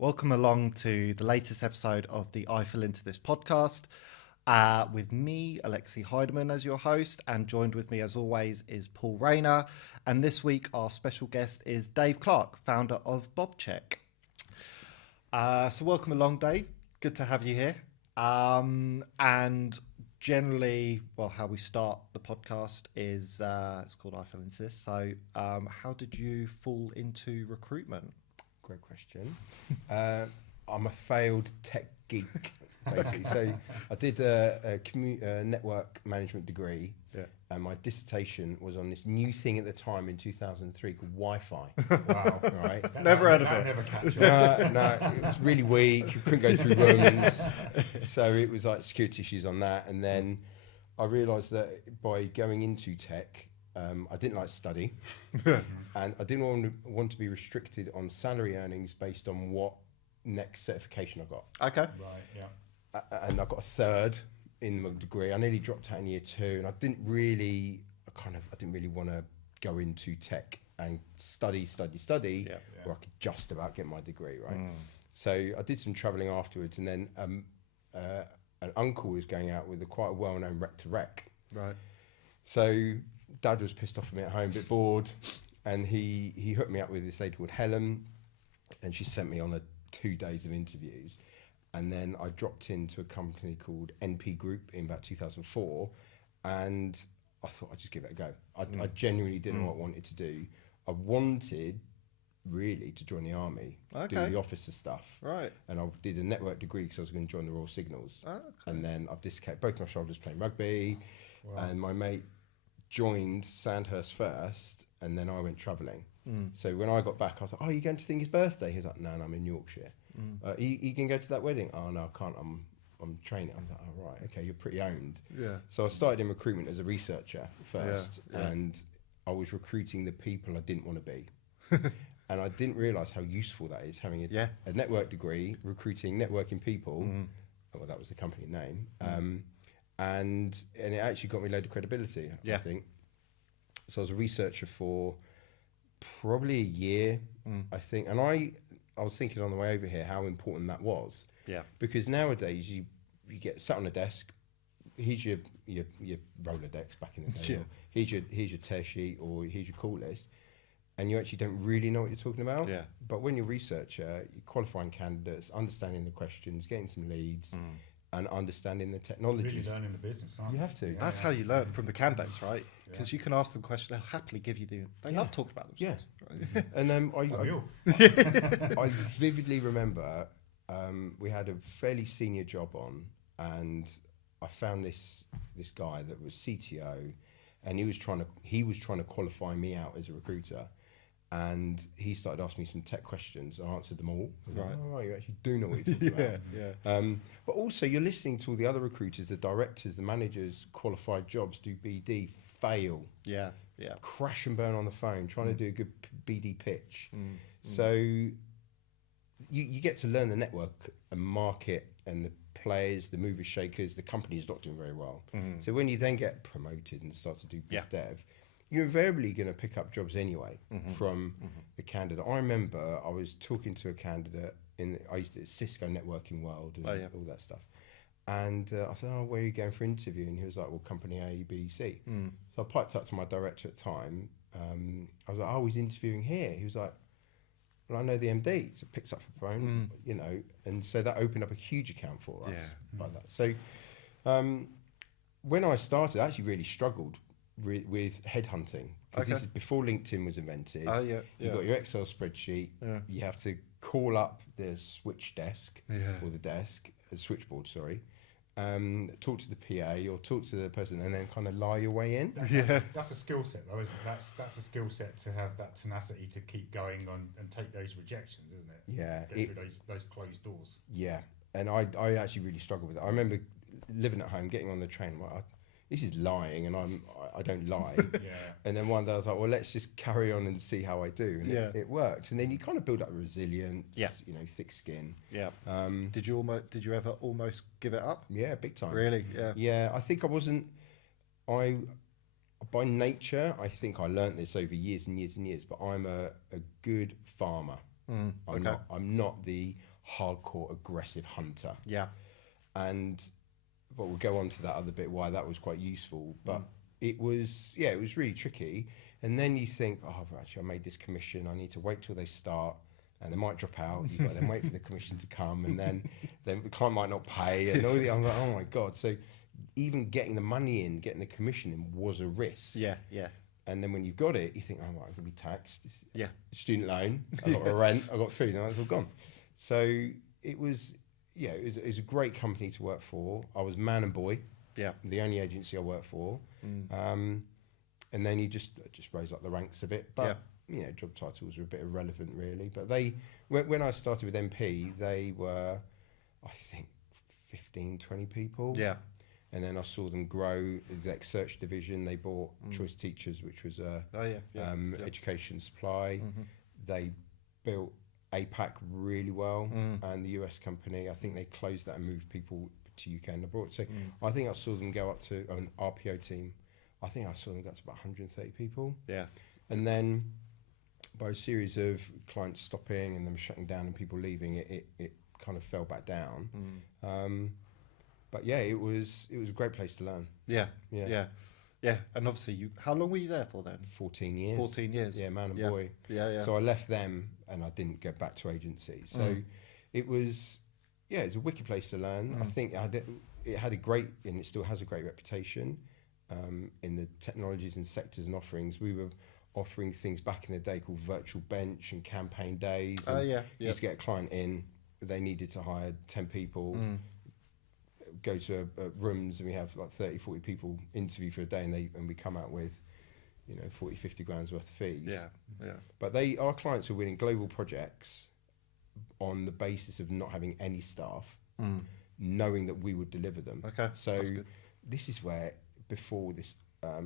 Welcome along to the latest episode of the I Fell Into This podcast with me, Alexi Heidemann, as your host, and joined with me as always is Paul Rayner. And this week our special guest is Dave Clark, founder of Bobcheck. So welcome along, Dave. Good to have you here. And generally, well, how we start the podcast is it's called I Fell Into This. So how did you fall into recruitment? Great question. I'm a failed tech geek, basically. So I did a network management degree, and my dissertation was on this new thing at the time in 2003 called Wi-Fi. Wow. Right? Never heard of it. Never catch on. No, it was really weak. You couldn't go through rooms. So it was like security issues on that. And then I realised that by going into tech, I didn't like study, and I didn't want to be restricted on salary earnings based on what next certification I got. Okay. Right, yeah. And I got a third in my degree. I nearly dropped out in year 2, and I didn't really want to go into tech and study, where I could just about get my degree, right? So I did some travelling afterwards, and then an uncle was going out with quite a well-known rec-to-rec. Right. So Dad was pissed off at me at home, a bit bored, and he hooked me up with this lady called Helen, and she sent me on 2 days of interviews. And then I dropped into a company called NP Group in about 2004, and I thought I'd just give it a go. I genuinely didn't know what I wanted to do. I wanted really to join the army, do the officer stuff. Right. And I did a network degree because I was going to join the Royal Signals. Oh, okay. And then I've dislocated both my shoulders playing rugby. Wow. And my mate joined Sandhurst first, and then I went travelling. So when I got back, I was like, "Oh, you going to Thingy's birthday?" He's like, "No, I'm in Yorkshire." You can go to that wedding? "Oh no, I can't. I'm training." I was like, "Oh right, okay, you're pretty owned." Yeah. So I started in recruitment as a researcher first, Yeah. and I was recruiting the people I didn't want to be. And I didn't realise how useful that is, having a network degree, recruiting, networking people. Well, that was the company name. And it actually got me a load of credibility, I think. So I was a researcher for probably a year, I think. And I was thinking on the way over here how important that was. Yeah. Because nowadays you get sat on a desk, here's your Rolodex back in the day. Or here's your tear sheet, or here's your call list. And you actually don't really know what you're talking about. Yeah. But when you're a researcher, you're qualifying candidates, understanding the questions, getting some leads, and understanding the technologies. Really learning the business, aren't You you? have to. That's how you learn from the candidates, right? Because you can ask them questions, they'll happily give you they love talking about themselves. Yeah. And I vividly remember we had a fairly senior job on, and I found this guy that was CTO, and he was trying to qualify me out as a recruiter. And he started asking me some tech questions. I answered them all. I was like, "Oh, right, you actually do know what you're talking about." But also, you're listening to all the other recruiters, the directors, the managers, qualified jobs, do BD, fail. Yeah. Crash and burn on the phone, trying to do a good BD pitch. So you get to learn the network and market and the players, the movers, shakers, the company's not doing very well. So when you then get promoted and start to do biz dev, you're invariably going to pick up jobs anyway from the candidate. I remember I was talking to a candidate I used to Cisco networking world and all that stuff. And I said, "Oh, where are you going for interview?" And he was like, "Well, company A, B, C." So I piped up to my director at the time. I was like, "Oh, he's interviewing here." He was like, "Well, I know the MD." So picks up the phone, and so that opened up a huge account for us by that. So when I started, I actually really struggled with headhunting, because this is before LinkedIn was invented. You've got your Excel spreadsheet. You have to call up the switch desk or the switchboard, sorry. Talk to the PA or talk to the person, and then kind of lie your way in. That's a skill set, though, isn't it? That's a skill set to have that tenacity to keep going on and take those rejections, isn't it? Yeah. Go through those closed doors. Yeah, and I actually really struggled with it. I remember living at home, getting on the train. Well, this is lying, and I don't lie. And then one day I was like, well, let's just carry on and see how I do. And it worked. And then you kind of build up resilience, thick skin. Yeah. Did you ever almost give it up? Yeah, big time. Really? Yeah. Yeah, I think by nature, I think I learnt this over years and years and years, but I'm a good farmer. I'm not the hardcore aggressive hunter. Yeah. And but we'll go on to that other bit, why that was quite useful. But it was really tricky. And then you think, oh, actually, I made this commission. I need to wait till they start, and they might drop out. You've got to then wait for the commission to come, and then the client might not pay, and all the. I'm like, oh my god! So even getting the money in, getting the commission in, was a risk. Yeah, yeah. And then when you've got it, you think, oh, right, I'm going to be taxed. It's Yeah. student loan. I got a rent. I got food, and that's all gone. So it was, it was a great company to work for. I was man and boy. Yeah. The only agency I worked for. And then you just rose up the ranks a bit. But job titles were a bit irrelevant, really. But when I started with MP, they were, I think, 15, 20 people. Yeah. And then I saw them grow. Exec search division. They bought Choice Teachers, which was education supply. They built APAC really well, and the US company. I think they closed that and moved people to UK and abroad. So I think I saw them go up to an RPO team. I think I saw them go up to about 130 people. Yeah. And then by a series of clients stopping and them shutting down and people leaving, it kind of fell back down. But yeah, it was a great place to learn. Yeah. And obviously, how long were you there for then? 14 years. 14 years. Yeah, man and boy. Yeah. So I left them and I didn't go back to agency. So it was a wicked place to learn. I think it had a great, and it still has a great reputation in the technologies and sectors and offerings. We were offering things back in the day called virtual bench and campaign days. You used to get a client in, they needed to hire 10 people. Go to rooms and we have like 30, 40 people interview for a day, and we come out with 40, 50 grand's worth of fees. But our clients were winning global projects on the basis of not having any staff, knowing that we would deliver them. Okay, so this is where, before this AI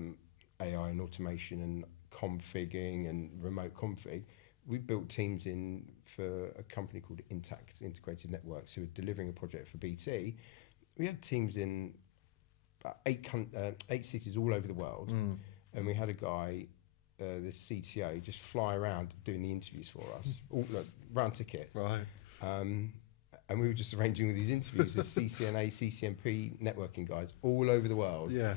and automation and configuring and remote config, we built teams in for a company called Intact Integrated Networks, who were delivering a project for BT. We had teams in about 8 cities all over the world, and we had a guy, the CTO, just fly around doing the interviews for us, round tickets. Right. And we were just arranging all these interviews with CCNA, CCNP networking guys all over the world. Yeah.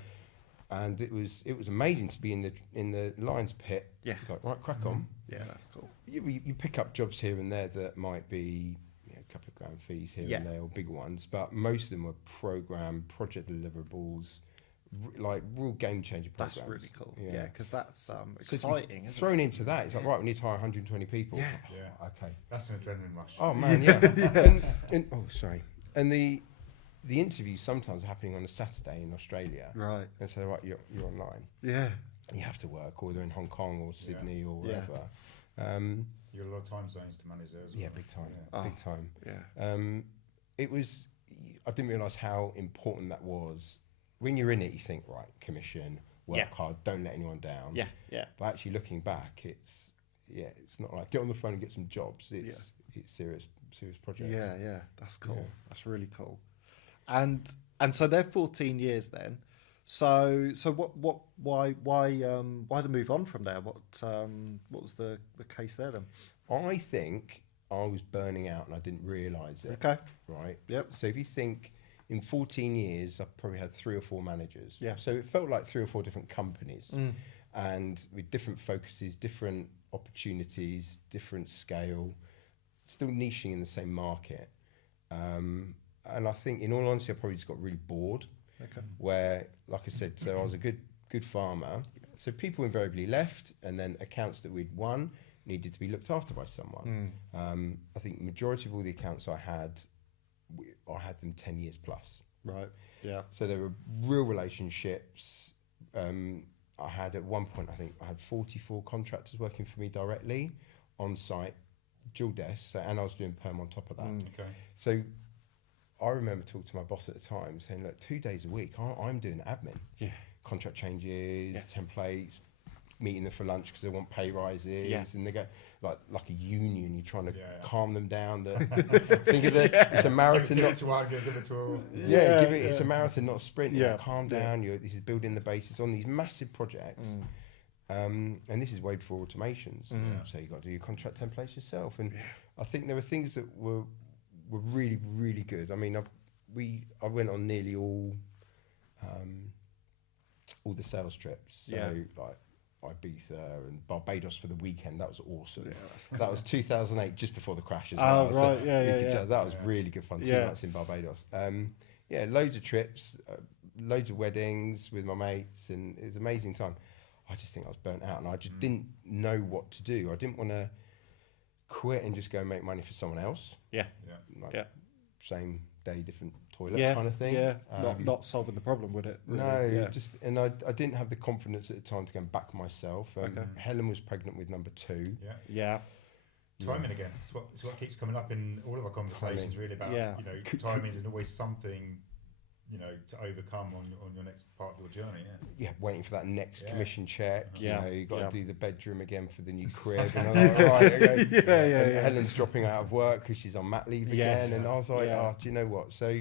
And it was amazing to be in the Lions pit. Yeah. It's like, right, crack on. Yeah, that's cool. You pick up jobs here and there that might be a couple of grand fees here and there, or big ones, but most of them were project deliverables, like real game changer programs. That's really cool. Yeah, because that's exciting. So thrown into that, it's like, right, we need to hire 120 people. Yeah. Okay. That's an adrenaline rush. Oh man, yeah. And the interviews sometimes are happening on a Saturday in Australia. Right. And so right, you're online. Yeah. You have to work, or they're in Hong Kong or Sydney or wherever. You got a lot of time zones to manage there as well. Yeah, big time. Big time. Yeah. It was. I didn't realise how important that was. When you're in it, you think, right, commission, work hard, don't let anyone down. Yeah, yeah. But actually, looking back, it's not like get on the phone and get some jobs. It's serious project. Yeah. That's cool. Yeah. That's really cool. And so they're 14 years then. So why the move on from there? What was the case there then? I think I was burning out and I didn't realise it. Okay. Right. Yep. So if you think in 14 years, I've probably had 3 or 4 managers. Yeah. So it felt like 3 or 4 different companies, and with different focuses, different opportunities, different scale, still niching in the same market. And I think, in all honesty, I probably just got really bored. Okay. Where, like I said, so I was a good farmer. So people invariably left, and then accounts that we'd won needed to be looked after by someone. I think the majority of all the accounts I had them 10 years plus. Right. Yeah. So there were real relationships. I had at one point, I think I had 44 contractors working for me directly on site, dual desk, and I was doing perm on top of that. Okay. So I remember talking to my boss at the time saying, look, 2 days a week, I'm doing admin. Yeah. Contract changes, templates, meeting them for lunch because they want pay rises. Yeah. And they go, like a union, you're trying to calm them down. Think of it, it's a marathon. It's a marathon, not a sprint. Yeah. Calm down, this is building the basis on these massive projects. And this is way before automations. So you've got to do your contract templates yourself. And I think there were things that were were really, really good. I mean, I went on nearly all the sales trips. So like Ibiza and Barbados for the weekend. That was awesome. Yeah, that's cool. That was 2008, just before the crash as Oh, well. right. So Yeah. that was really good fun. 2 Yeah. months in Barbados. Yeah, loads of trips, loads of weddings with my mates, and it was an amazing time. I just think I was burnt out, and I just didn't know what to do. I didn't want to quit and just go and make money for someone else. Yeah. Like, same day, different toilet kind of thing. Yeah, not solving the problem, would it? Really? No, and I didn't have the confidence at the time to go and back myself. Helen was pregnant with number 2. Yeah. Timing again. It's what keeps coming up in all of our conversations. Really about timing is always something to overcome on your next part of your journey. Yeah, waiting for that next commission check. Yeah. You got to do the bedroom again for the new crib. And I was like, right, okay. And Helen's dropping out of work because she's on mat leave again. And I was like, do you know what? So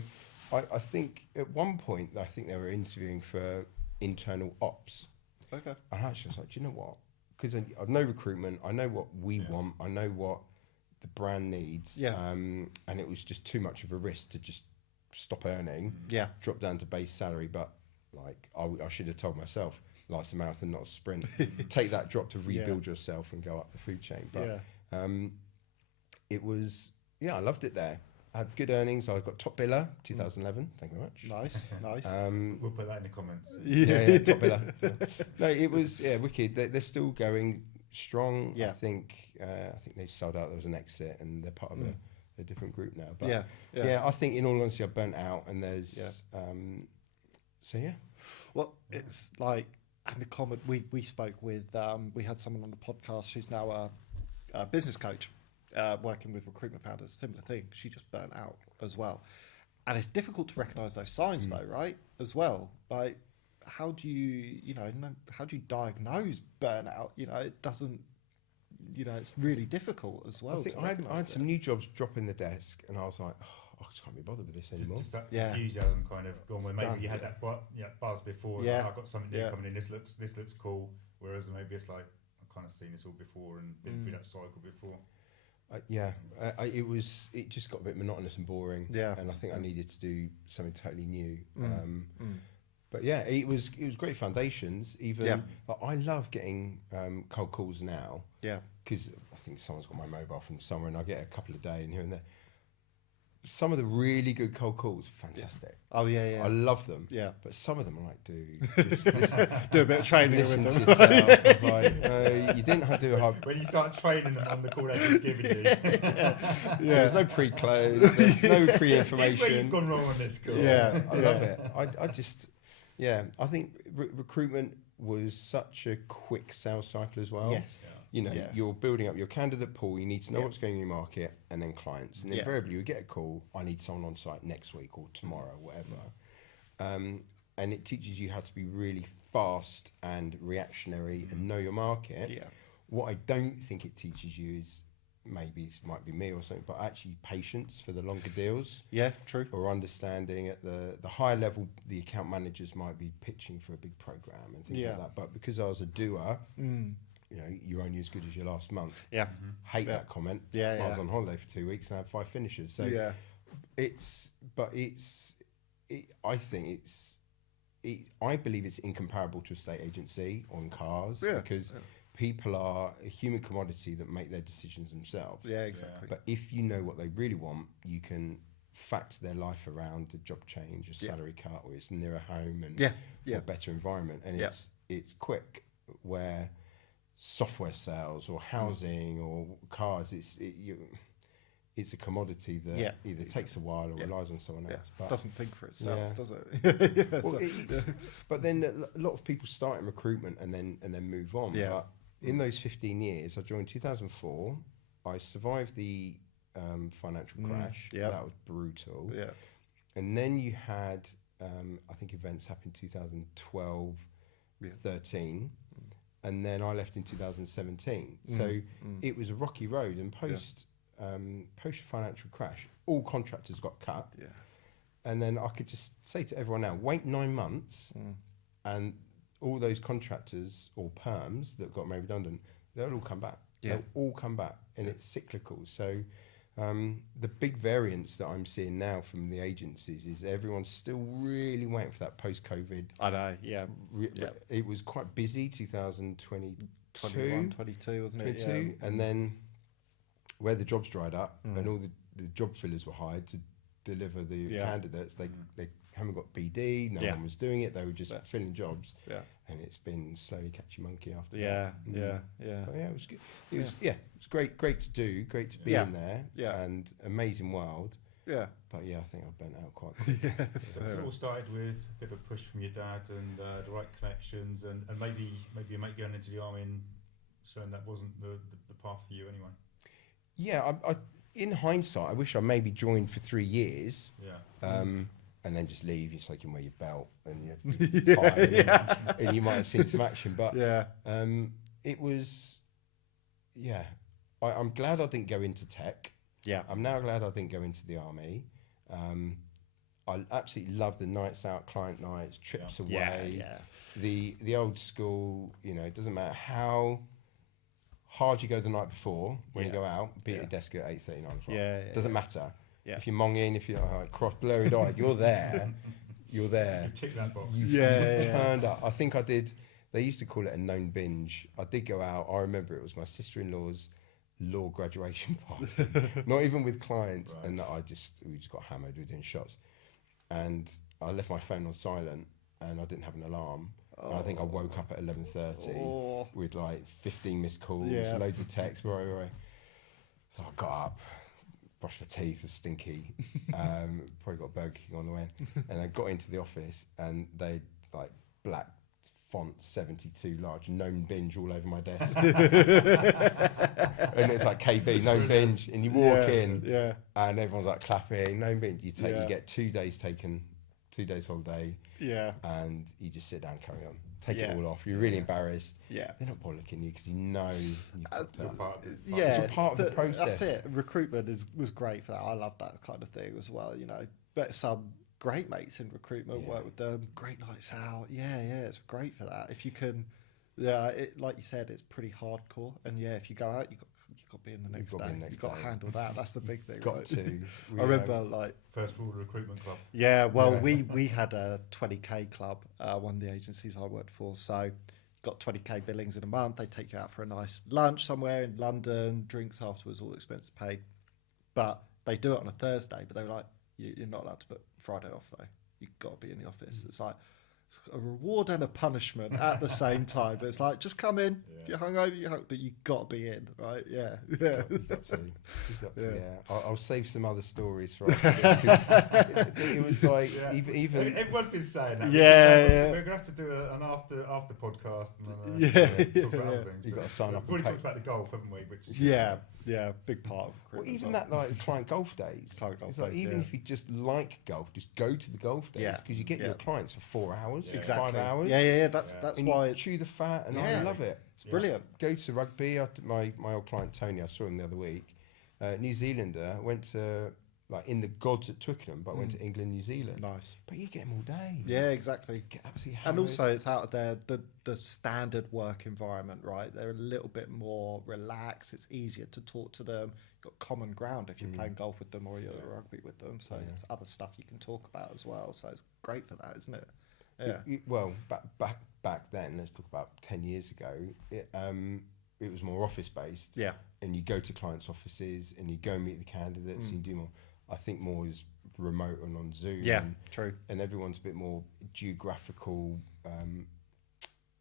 I think at one point, I think they were interviewing for internal ops. Okay. And I actually was like, do you know what? Because I know recruitment, I know what we want, I know what the brand needs. Yeah. And it was just too much of a risk to just stop earning, drop down to base salary. But like I should have told myself, life's a marathon, not a sprint. Take that drop to rebuild yourself and go up the food chain. But it was, I loved it there. I had good earnings. I got top biller 2011. Thank you very much. Nice. We'll put that in the comments. Yeah, top biller. No, it was wicked. They're still going strong. Yeah. I think they sold out. There was an exit, and they're part of a different group now. But I think in all honesty, I burnt out, and there's Well, it's like, and the comment we spoke with. We had someone on the podcast who's now a business coach. Working with recruitment founders, similar thing. She just burnt out as well, and it's difficult to recognise those signs, though, right? As well, like how do you, how do you diagnose burnout? It doesn't, it's really difficult as well. I think I had some new jobs drop in the desk, and I was like, I just can't be bothered with this anymore. Just that enthusiasm kind of gone. Where maybe you had that buzz before. Yeah, I've got something new coming in. This looks cool. Whereas maybe it's like I've kind of seen this all before and been through that cycle before. It just got a bit monotonous and boring. And I think I needed to do something totally new. But it was great foundations. Even I love getting cold calls now. Because I think someone's got my mobile from somewhere, and I get a couple a day and here and there. Some of the really good cold calls are fantastic. I love them. But some of them I'm like, dude, do a bit of training with them. To yourself. I was like, no, you didn't have to do a hard. When you start training them on the call they're just giving you. There's no pre-close. There's no pre-information. It's where you've gone wrong on this call. I love it. I just, I think recruitment was such a quick sales cycle as well. You're building up your candidate pool. You need to know what's going in your market, and then clients. And invariably, you get a call. I need someone on site next week or tomorrow, whatever. And it teaches you how to be really fast and reactionary and know your market. What I don't think it teaches you is, maybe it might be me or something, but actually patience for the longer deals. True. Or understanding at the higher level, the account managers might be pitching for a big program and things like that. But because I was a doer, you're only as good as your last month. Hate that comment. I was on holiday for 2 weeks and I had 5 finishes. So I believe it's incomparable to a estate agency on cars because people are a human commodity that make their decisions themselves. Exactly. But if you know what they really want, you can factor their life around a job change, a salary cut, or it's nearer home and a better environment. And it's quick. Where software sales or housing or cars, it's a commodity that either takes a while or relies on someone else. But doesn't think for itself, does it? But then a lot of people start in recruitment and then move on. But in those 15 years, I joined 2004. I survived the financial crash. That was brutal. And then you had, I think events happened 2012, 13. And then I left in 2017. So it was a rocky road. And post financial crash, all contractors got cut. And then I could just say to everyone now, wait 9 months, and all those contractors or perms that got made redundant, they'll all come back. They'll all come back, and it's cyclical. So The big variance that I'm seeing now from the agencies is everyone's still really waiting for that post-COVID. I know, yeah. It was quite busy, 2022. 21, 22, wasn't it? 22, Yeah. and then where the jobs dried up and all the job fillers were hired to deliver the candidates, they haven't got BD, no one was doing it, they were just filling jobs. Yeah. And it's been slowly catchy monkey after that. Yeah. But yeah, it was good. It was great to do, great to be in there, and amazing world. Yeah. But yeah, I think I've burnt out quite quickly. So it all started with a bit of a push from your dad and the right connections, and maybe your mate going into the army and showing that wasn't the path for you anyway. Yeah, I in hindsight, I wish I maybe joined for 3 years. Yeah. And then just leave. You can wear your belt and your tie, and you might have seen some action. But it was, I'm glad I didn't go into tech. Yeah, I'm now glad I didn't go into the army. I absolutely love the nights out, client nights, trips away. The old school. It doesn't matter how hard you go the night before when you go out. Be at your desk at 8:30, 9 o'clock. Doesn't matter. Yeah. If you're monging, if you're cross blurry eyed, you're there. You're there. You tick that box. You've turned up. I think I did. They used to call it a known binge. I did go out. I remember it was my sister-in-law's law graduation party. Not even with clients, and we just got hammered. We were doing shots, and I left my phone on silent, and I didn't have an alarm. And I think I woke up at 11:30 with like 15 missed calls, loads of texts. Right. So I got up. Brushed my teeth, was stinky. Probably got Burger King on the way. And I got into the office and they like black font 72 large, known binge all over my desk. And it's like KB, known binge. And you walk in and everyone's like clapping, known binge. You get 2 days taken, 2 days holiday. Yeah. And you just sit down, carry on. Take it all off. You're really embarrassed. Yeah. They're not bollocking you because you've it's all part of the process. That's it. Recruitment was great for that. I love that kind of thing as well. But some great mates in recruitment work with them. Great nights out. Yeah, it's great for that. If you can, like you said, it's pretty hardcore. And if you go out, you've got to be in the next day. You've got to handle that. That's the big thing. I remember first rule of recruitment club. Yeah, well, we had a 20k club, one of the agencies I worked for. So got 20k billings in a month. They take you out for a nice lunch somewhere in London, drinks afterwards, all expenses paid. But they do it on a Thursday. But they were like, you're not allowed to put Friday off though. You've got to be in the office. It's like a reward and a punishment at the same time. But it's like, just come in. If you're hungover, but you've got to be in, right? Yeah. You've got to. I'll save some other stories for after this. It was like, even... Everyone's been saying that. We're going to have to do an after podcast and then talk about other things. You've got to sign up. We've already talked about the golf, haven't we? Big part of recruitment. Well, even that like client golf days. It's like, even if you just like golf, just go to the golf days because you get your clients for 4 hours, 5 hours. Yeah. That's and why you chew the fat, and I love it. It's brilliant. Go to rugby. My old client Tony, I saw him the other week. New Zealander, went to like in the gods at Twickenham, but went to England, New Zealand. Nice. But you get them all day. Yeah, exactly. Get absolutely hammered. And also, it's out of the standard work environment, right? They're a little bit more relaxed. It's easier to talk to them. You've got common ground if you're playing golf with them or you're rugby with them. So it's other stuff you can talk about as well. So it's great for that, isn't it? Yeah. Well, back then, let's talk about 10 years ago. It was more office based. Yeah. And you go to clients' offices and you go and meet the candidates and you do more. I think more is remote and on Zoom. Yeah, true. And everyone's a bit more geographical.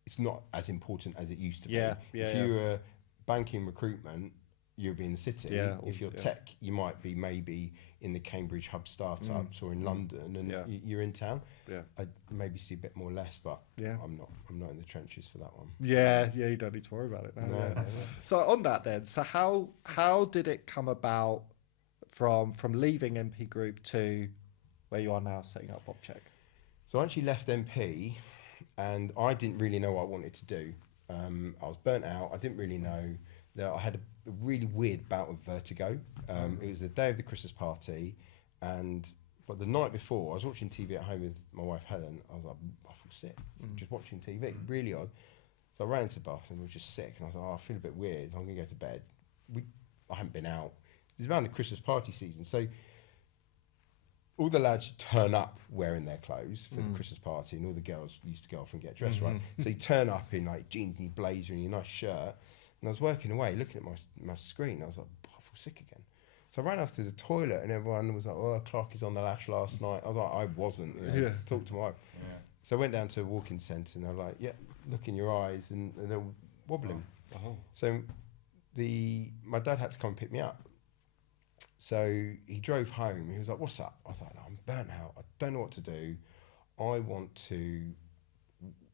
It's not as important as it used to be. If you were banking recruitment, you'd be in the city. Yeah, if you're tech, you might be maybe in the Cambridge hub startups or in London, and you're in town. Yeah, I'd maybe see a bit more less, but I'm not in the trenches for that one. Yeah, you don't need to worry about it now. No. So on that then, so how did it come about from leaving MP Group to where you are now, setting up Bobcheck? So I actually left MP, and I didn't really know what I wanted to do. I was burnt out. I didn't really know. That I had a really weird bout of vertigo. It was the day of the Christmas party, but the night before, I was watching TV at home with my wife Helen. I was like, I feel sick, just watching TV, really odd. So I ran into the bathroom, I was just sick, and I was like, I feel a bit weird, I'm going to go to bed. I hadn't been out was around the Christmas party season. So all the lads turn up wearing their clothes for the Christmas party, and all the girls used to go off and get dressed, right? So you turn up in like jeans and your blazer and your nice shirt. And I was working away, looking at my screen. I was like, I feel sick again. So I ran off to the toilet, and everyone was like, "Oh, Clark is on the lash last night." I was like, "I wasn't." You know, talk to my wife. Yeah. So I went down to a walk-in centre, and they're like, "Yeah, look in your eyes," and they're wobbling. Oh. So my dad had to come and pick me up. So he drove home. He was like, "What's up?" I was like, "I'm burnt out. I don't know what to do. I want to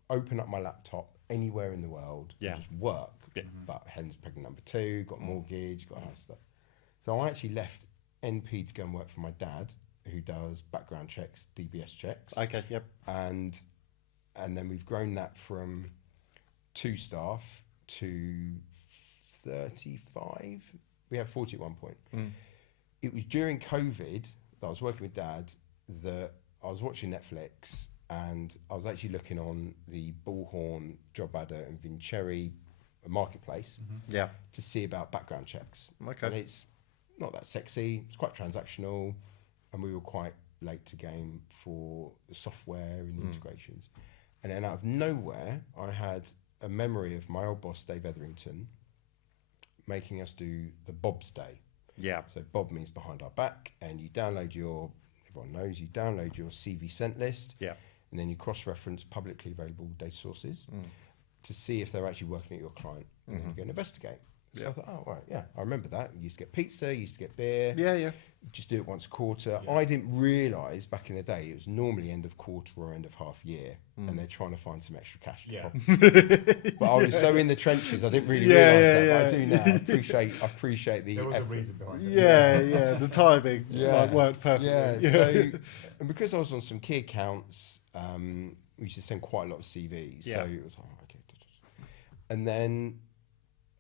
open up my laptop anywhere in the world and just work." Yeah. But Helen's pregnant number 2, got a mortgage, got house stuff. So I actually left NP to go and work for my dad, who does background checks, DBS checks. Okay, yep. And then we've grown that from 2 staff to 35. We had 40 at one point. It was during COVID that I was working with Dad that I was watching Netflix, and I was actually looking on the Bullhorn, Job Adder and Vincherry marketplace to see about background checks. Okay. And it's not that sexy, it's quite transactional, and we were quite late to game for the software and the integrations. And then out of nowhere, I had a memory of my old boss, Dave Etherington, making us do the Bob's Day. Yeah. So Bob means behind our back, and you download everyone knows, you download your CV sent list. Yeah. And then you cross-reference publicly available data sources to see if they're actually working at your client, and then you go and investigate. So I thought, oh, right, yeah, I remember that. You used to get pizza, you used to get beer. Yeah, yeah. Just do it once a quarter. Yeah. I didn't realise back in the day it was normally end of quarter or end of half year, and they're trying to find some extra cash. Yeah. But I was so in the trenches, I didn't really realise that. But I do now. I appreciate the There was effort. a reason behind it. Yeah, the timing worked perfectly. Yeah. So, and because I was on some key accounts, we used to send quite a lot of CVs. Yeah. So it was like, okay. And then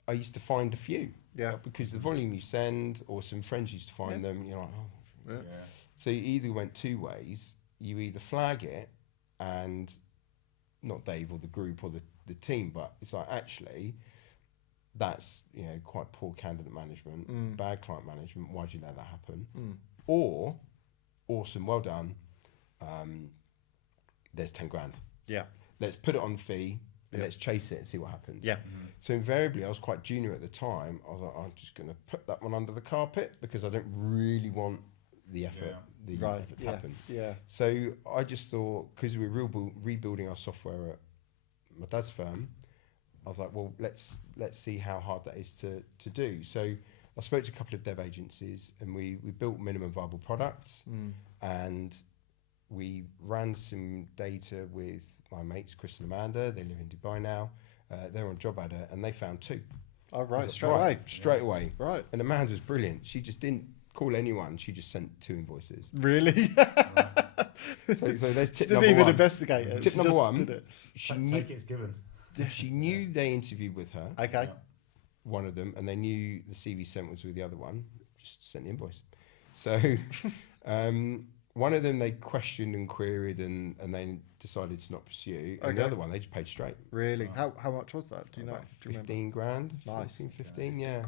I used to find a few. Yeah. Because the volume you send, or some friends used to find them, you're like, oh. Yeah. So you either went 2 ways. You either flag it, and not Dave or the group or the team, but it's like, actually, that's, quite poor candidate management, bad client management. Why'd you let that happen? Or, awesome, well done. There's 10 grand. Yeah. Let's put it on fee. And let's chase it and see what happens. Yeah. So invariably, I was quite junior at the time. I was like, I'm just going to put that one under the carpet because I don't really want the effort, effort to happen. Yeah. So I just thought, because we were rebuilding our software at my dad's firm, I was like, well, let's see how hard that is to do. So I spoke to a couple of dev agencies, and we built minimum viable products, and we ran some data with my mates, Chris and Amanda. They live in Dubai now. They're on Job Adder, and they found 2. Oh, right, like, straight away. Right. And Amanda was brilliant. She just didn't call anyone. She just sent 2 invoices. Really? So there's tip she number didn't even 1. investigate it. Tip number 1. Take it as given. She knew they interviewed with her. Okay. One of them, and they knew the CV sent was with the other one. Just sent the invoice. So one of them they questioned and queried, and they decided to not pursue. And the other one they just paid straight. Really? How much was that? Do you know? 15 grand. Nice. 15, yeah.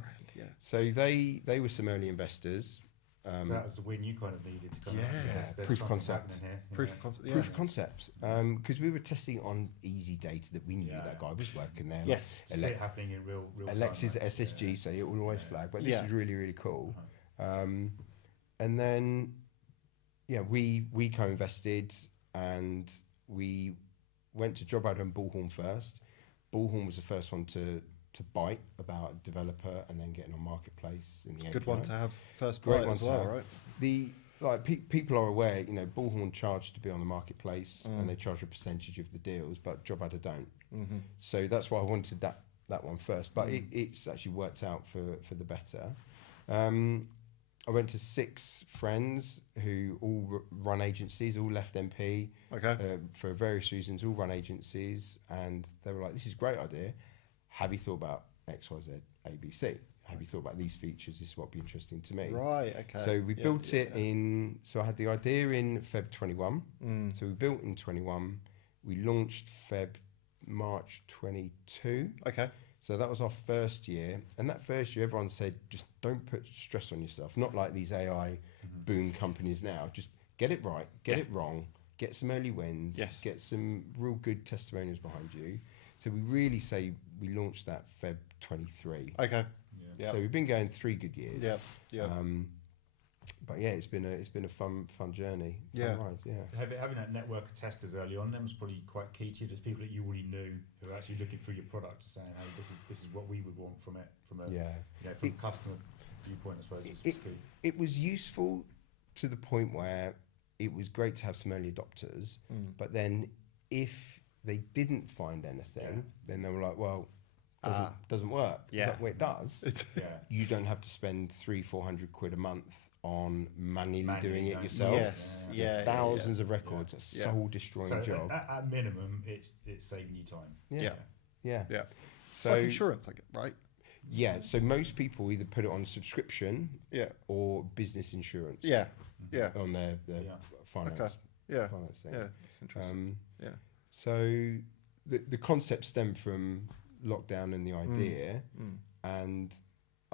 So they were some early investors. So that was the win you kind of needed to come proof of concept. Proof of concept. Proof of concept. Because we were testing on easy data that we knew that guy was working there. Yes. See it happening in real Alexis time, SSG, so it will always flag. But this was really, really cool. And then, we co-invested, and we went to Job Adder and Bullhorn first. Bullhorn was the first one to bite about a developer, and then getting on marketplace in the good one to have first great one as well, right? People are aware, Bullhorn charged to be on the marketplace, and they charge a percentage of the deals, but Job Adder don't. So that's why I wanted that one first, but it's actually worked out for the better. I went to 6 friends who all run agencies, all left MP for various reasons, all run agencies, and they were like, this is a great idea. Have you thought about X, Y, Z, A, B, C? Have you thought about these features? This is what would be interesting to me. Right, okay. So we built it in, so I had the idea in Feb 21. So we built in 21. We launched March 22. Okay. So that was our first year. And that first year, everyone said, just don't put stress on yourself. Not like these AI boom companies now. Just get it right, get it wrong, get some early wins, get some real good testimonials behind you. So we really say we launched that Feb 23. Okay. Yeah. So we've been going 3 good years. Yeah. But yeah, it's been a fun journey. Yeah. Fun ride, Having that network of testers early on, that was probably quite key to you. There's people that you already knew who are actually looking through your product and saying, "Hey, this is what we would want from it." From a customer viewpoint, I suppose. It was useful to the point where it was great to have some early adopters, but then if they didn't find anything, then they were like, well, doesn't work. Yeah. Well, it does. You don't have to spend 300-400 quid a month on manually doing it yourself. Thousands of records, a soul destroying job. At minimum, it's saving you time. Yeah. So like insurance, I get, right? Yeah. So most people either put it on subscription, or business insurance. On their finance. Okay. Finance thing. Yeah, it's interesting. So the concept stemmed from lockdown and the idea, and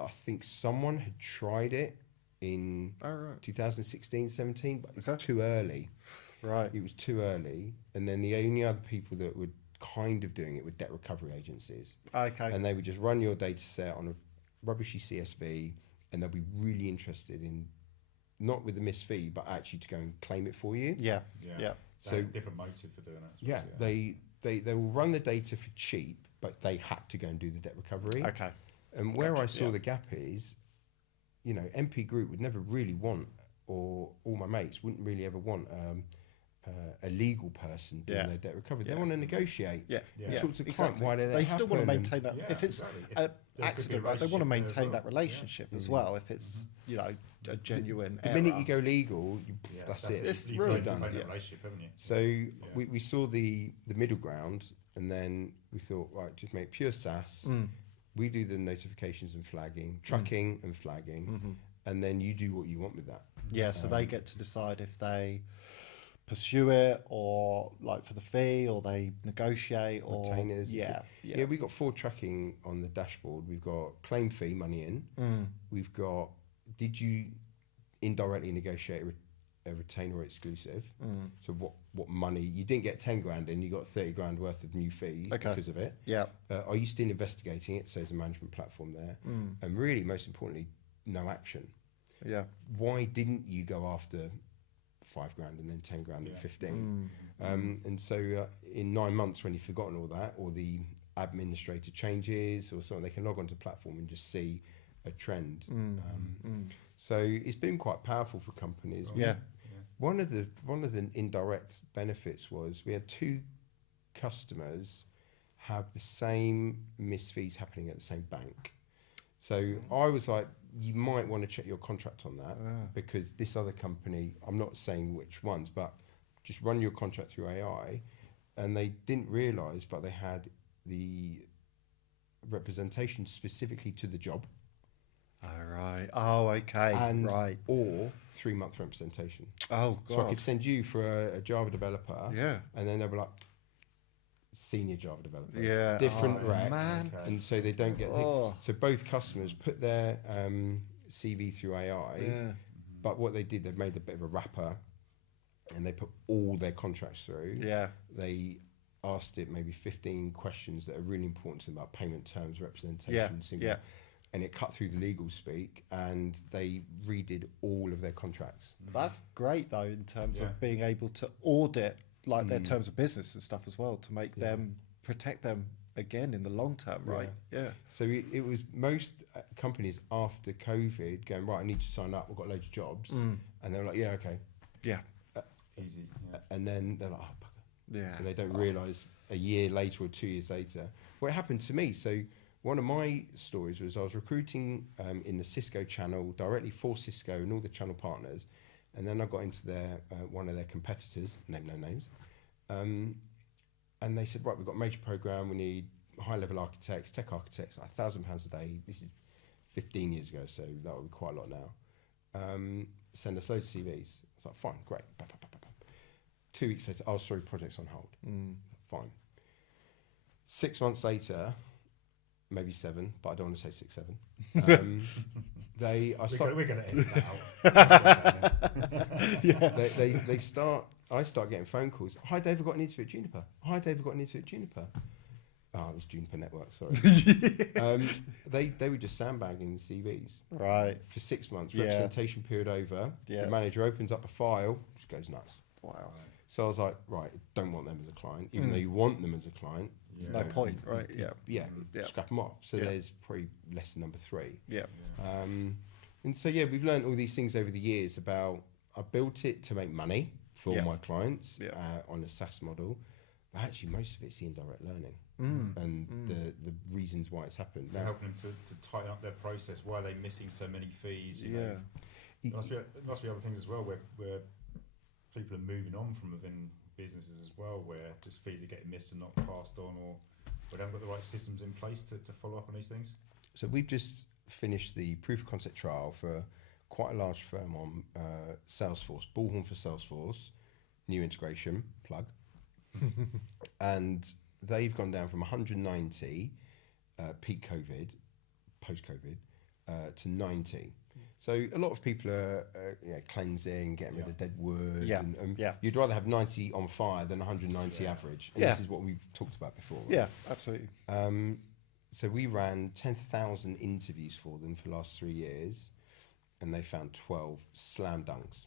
I think someone had tried it in 2016-17, but it was too early. Right. It was too early, and then the only other people that were kind of doing it were debt recovery agencies. Okay. And they would just run your data set on a rubbishy CSV, and they'll be really interested in, not with the missed fee, but actually to go and claim it for you. Yeah. So different motive for doing that. They will run the data for cheap, but they had to go and do the debt recovery. Okay. And where I saw the gap is, MP Group would never really want, or all my mates wouldn't really ever want a legal person doing their debt recovery. They want to negotiate. Talk to the client why they still want to maintain that. If it's an accident, right, they want to maintain that relationship as well. If it's a genuine the minute you go legal, that's it. It's really done. Relationship, haven't you? So we saw the middle ground, and then we thought, right, just make pure SaaS. We do the notifications and flagging, tracking and flagging, and then you do what you want with that. Yeah, so they get to decide if they pursue it, or like for the fee, or they negotiate, or retainers. We got 4 tracking on the dashboard. We've got claim fee, money in. We've got, did you indirectly negotiate a retainer or exclusive? So what money, you didn't get 10 grand in, you got 30 grand worth of new fees because of it. Are you still investigating it? So there's a management platform there. And really, most importantly, no action. Why didn't you go after 5 grand and then 10 grand and 15? And so in 9 months, when you've forgotten all that, or the administrator changes or something, they can log onto the platform and just see a trend. So it's been quite powerful for companies. One of the indirect benefits was we had 2 customers have the same missed fees happening at the same bank. So I was like, you might want to check your contract on that, because this other company, I'm not saying which ones, but just run your contract through AI, and they didn't realise, but they had the representation specifically to the job. Okay. And or 3-month representation. Oh God. So I could send you for a Java developer. And then they'll be like, senior Java developer. Different rec. Man. And so they don't get so both customers put their CV through AI, but what they did, they made a bit of a wrapper, and they put all their contracts through. They asked it maybe 15 questions that are really important to them about payment terms, representation, and it cut through the legal speak, and they redid all of their contracts. That's great though, in terms of being able to audit like their terms of business and stuff as well, to make them protect them again in the long term, right? So it was most companies after COVID going, right, I need to sign up, we've got loads of jobs, and they're like, okay, easy, and then they're like, oh, bugger. And they don't realise a year later or 2 years later what happened to me. So one of my stories was I was recruiting in the Cisco channel directly for Cisco and all the channel partners, and then I got into their one of their competitors, name no names, and they said, right, we've got a major program, we need high-level architects, tech architects, £1,000 a day. This is 15 years ago, so that would be quite a lot now. Send us loads of CVs. I was like, fine, great. 2 weeks later, oh, sorry, project's on hold. Fine. 6 months later, maybe 7, but I don't want to say 6, 7. We're going to edit that out. Yeah. I start getting phone calls. Hi, Dave, I've got an interview at Juniper. Hi, Dave, I've got an interview at Juniper. Oh, it was Juniper Network, sorry. They were just sandbagging the CVs. Right. For 6 months, representation period over. Yeah. The manager opens up a file, just goes nuts. Wow. So I was like, right, don't want them as a client, even though you want them as a client. No point, right? Yeah. Scrap them off. So there's probably lesson number 3. Yeah. And so, we've learned all these things over the years about, I built it to make money for my clients on a SaaS model. But actually, most of it's the indirect learning and the reasons why it's happened. So helping them to tighten up their process. Why are they missing so many fees? You know? There must be other things as well where people are moving on from within businesses as well, where just fees are getting missed and not passed on, or we haven't got the right systems in place to follow up on these things. So we've just finished the proof of concept trial for quite a large firm on Salesforce, Bullhorn for Salesforce, new integration, plug. And they've gone down from 190 peak COVID, post-COVID, to 90. So a lot of people are cleansing, getting rid of dead wood. And you'd rather have 90 on fire than 190 average. And this is what we've talked about before. Right? Yeah, absolutely. So we ran 10,000 interviews for them for the last 3 years, and they found 12 slam dunks.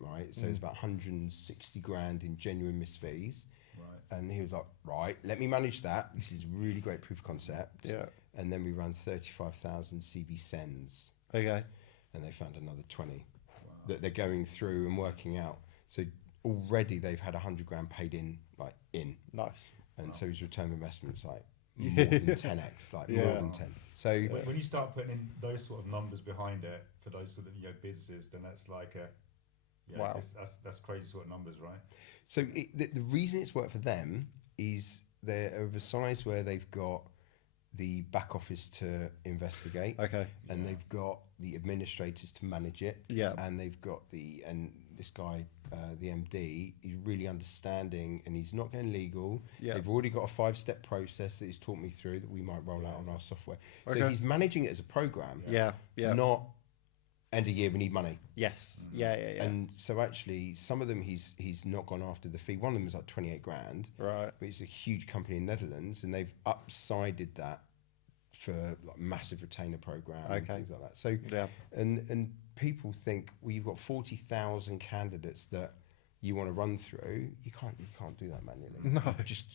Right, so it's about 160 grand in genuine missed fees. Right. And he was like, right, let me manage that. This is a really great proof of concept. Yeah. And then we ran 35,000 CV sends. Okay. And they found another 20 that they're going through and working out. So already they've had 100 grand paid in. Nice. And so his return on investment's like more than 10x, like more than 10. So when you start putting in those sort of numbers behind it for those sort of businesses, then that's like a wow. That's crazy sort of numbers, right? So the reason it's worked for them is they're of a size where they've got the back office to investigate, and they've got the administrators to manage it, and they've got and this guy, the MD, is really understanding, and he's not getting legal. They've already got a 5-step process that he's taught me through that we might roll out on our software. So he's managing it as a program, not end of year we need money. Yes. And so actually, some of them he's not gone after the fee. One of them was like 28 grand. Right. But it's a huge company in Netherlands, and they've upsided that for like massive retainer program and things like that. So and people think, well, you've got 40,000 candidates that you want to run through. You can't do that manually. No. Just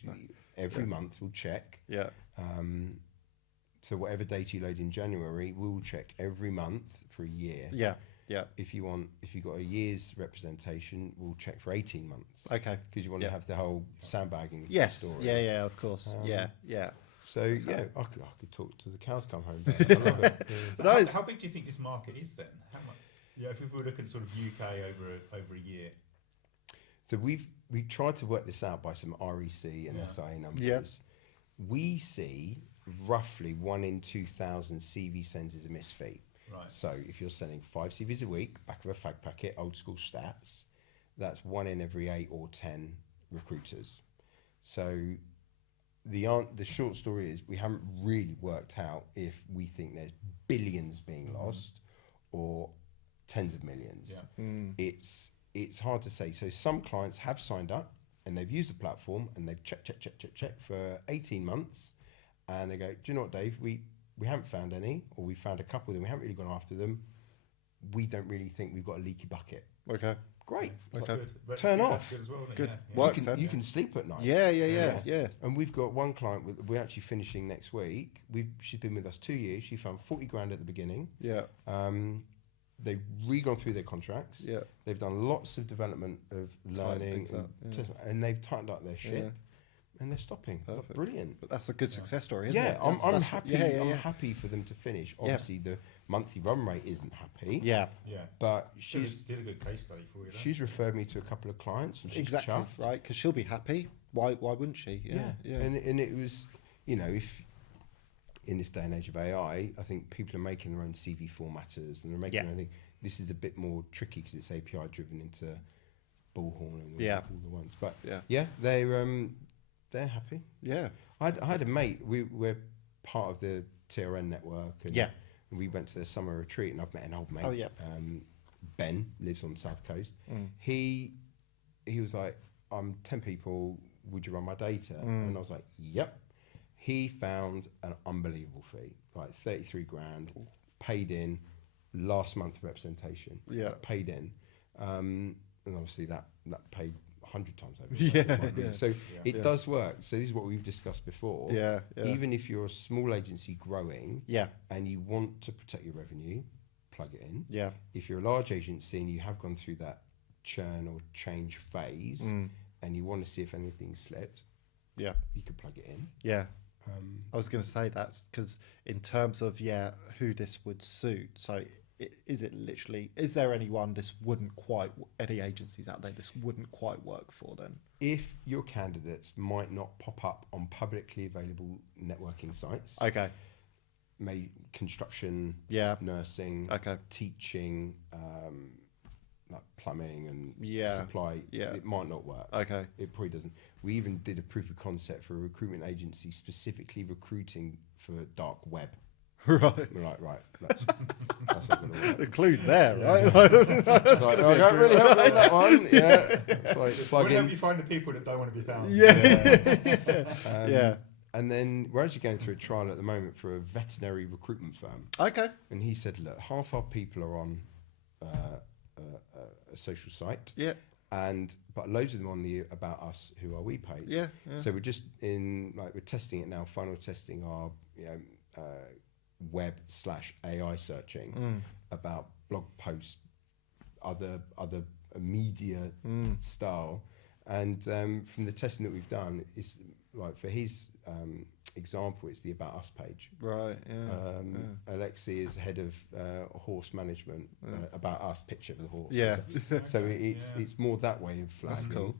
every month we'll check. So whatever data you load in January, we'll check every month for a year. If you've got a year's representation, we'll check for 18 months. Okay. Because you want to have the whole sandbagging story. Yeah, of course. So I could talk to the cows come home. I love it. How big do you think this market is then? How much? If we were looking sort of UK over a year. So we've tried to work this out by some REC and SIA numbers. Yeah. We see roughly 1 in 2,000 CV sends as a missed fee. Right. So if you're sending 5 CVs a week, back of a fag packet, old school stats, that's 1 in every 8 or 10 recruiters. So the short story is we haven't really worked out if we think there's billions being lost or tens of millions. It's hard to say. So some clients have signed up and they've used the platform and they've checked for 18 months, and they go, do you know what, Dave, we haven't found any, or we found a couple of them, we haven't really gone after them. We don't really think we've got a leaky bucket. Okay. Great. Turn off. Good as well, Good. You can sleep at night. Yeah. And we've got one client we're actually finishing next week. She's been with us 2 years. She found 40 grand at the beginning. They've re-gone through their contracts. They've done lots of development of learning and they've tightened up their ship. And they're stopping. That's brilliant. But that's a good success story, isn't it? I'm happy. I'm happy for them to finish. Obviously, the monthly run rate isn't happy. But she's still a good case study for you. She's referred me to a couple of clients, and she's chuffed. Right? Because she'll be happy. Why wouldn't she? And it was, if in this day and age of AI, I think people are making their own CV formatters, and they're making their own thing. This is a bit more tricky because it's API driven into Bullhorn and all the ones. But they're happy. Yeah. I had a mate. We're part of the TRN network, and we went to the summer retreat, and I've met an old mate. Oh yeah. Ben lives on the South Coast. He was like, I'm 10 people, would you run my data? And I was like, yep. He found an unbelievable fee, like 33 grand, paid in, last month of representation, paid in. And obviously that paid 100 times over. So it does work. So this is what we've discussed before. Even if you're a small agency growing and you want to protect your revenue, plug it in. If you're a large agency and you have gone through that churn or change phase and you want to see if anything slipped, you could plug it in. I was going to say that's because in terms of who this would suit, so is there anyone this wouldn't quite, any agencies out there this wouldn't quite work for then? If your candidates might not pop up on publicly available networking sites, construction, nursing, teaching, like plumbing and supply, it might not work. It probably doesn't. We even did a proof of concept for a recruitment agency specifically recruiting for dark web. Right. We're like, that's not going to work. The clue's there, right? I don't really help on that one. It's like plug in. Help you find the people that don't want to be found. And then we're actually going through a trial at the moment for a veterinary recruitment firm. And he said, look, half our people are on a social site. But loads of them on the About Us Who Are We page. So we're just we're testing it now, final testing our web/AI searching about blog posts, other media style. And from the testing that we've done, it's like for his example, it's the About Us page. Alexi is head of horse management. About Us, picture of the horse. So it's more that way of flagging. That's cool.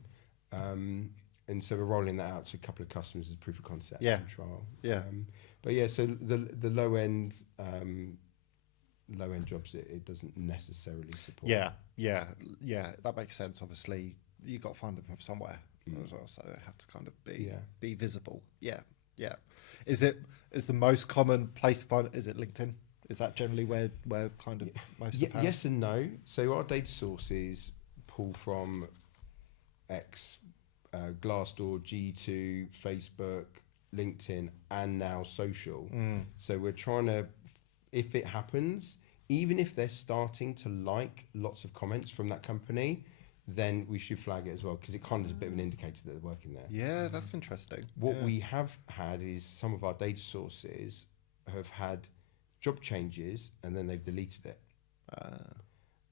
And so we're rolling that out to a couple of customers as proof of concept and trial. So the low end jobs it doesn't necessarily support. That makes sense. Obviously you've got to find them from somewhere as well, so they have to kind of be visible. Is the most common place to find it, is it LinkedIn? Is that generally where kind of most of yes and no. So our data sources pull from Glassdoor, G2, Facebook, LinkedIn, and now social. So we're trying to, if it happens, even if they're starting to like lots of comments from that company, then we should flag it as well, because it kind of is a bit of an indicator that they're working there. That's interesting. What we have had is some of our data sources have had job changes and then they've deleted it.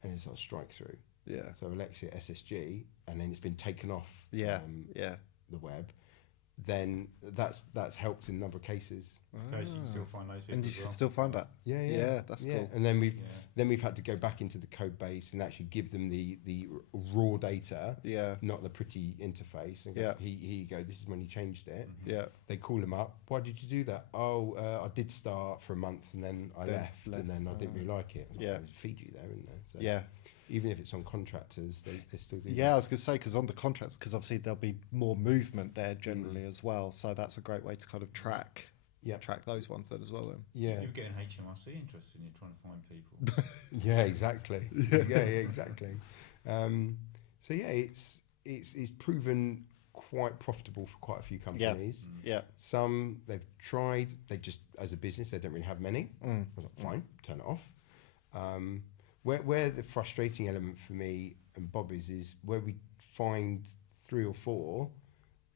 And it's a strike through. So Alexi at SSG, and then it's been taken off the web. Then that's helped in a number of cases. Okay, so you can still find those people. And you can still find that. That's cool. And then we've had to go back into the code base and actually give them the raw data, not the pretty interface. And go, here you go. This is when you changed it. They call them up. Why did you do that? I did start for a month and then I left and then I didn't really like it. There's Fiji there, isn't there? So even if it's on contractors, they still do. I was going to say, because on the contracts, because obviously there'll be more movement there generally as well. So that's a great way to kind of track those ones then as well. Then. You're getting HMRC interested in you trying to find people. Exactly. Exactly. So it's proven quite profitable for quite a few companies. Some they've tried. They just, as a business, they don't really have many. I was like, fine, turn it off. Where the frustrating element for me and Bob is where we find 3 or 4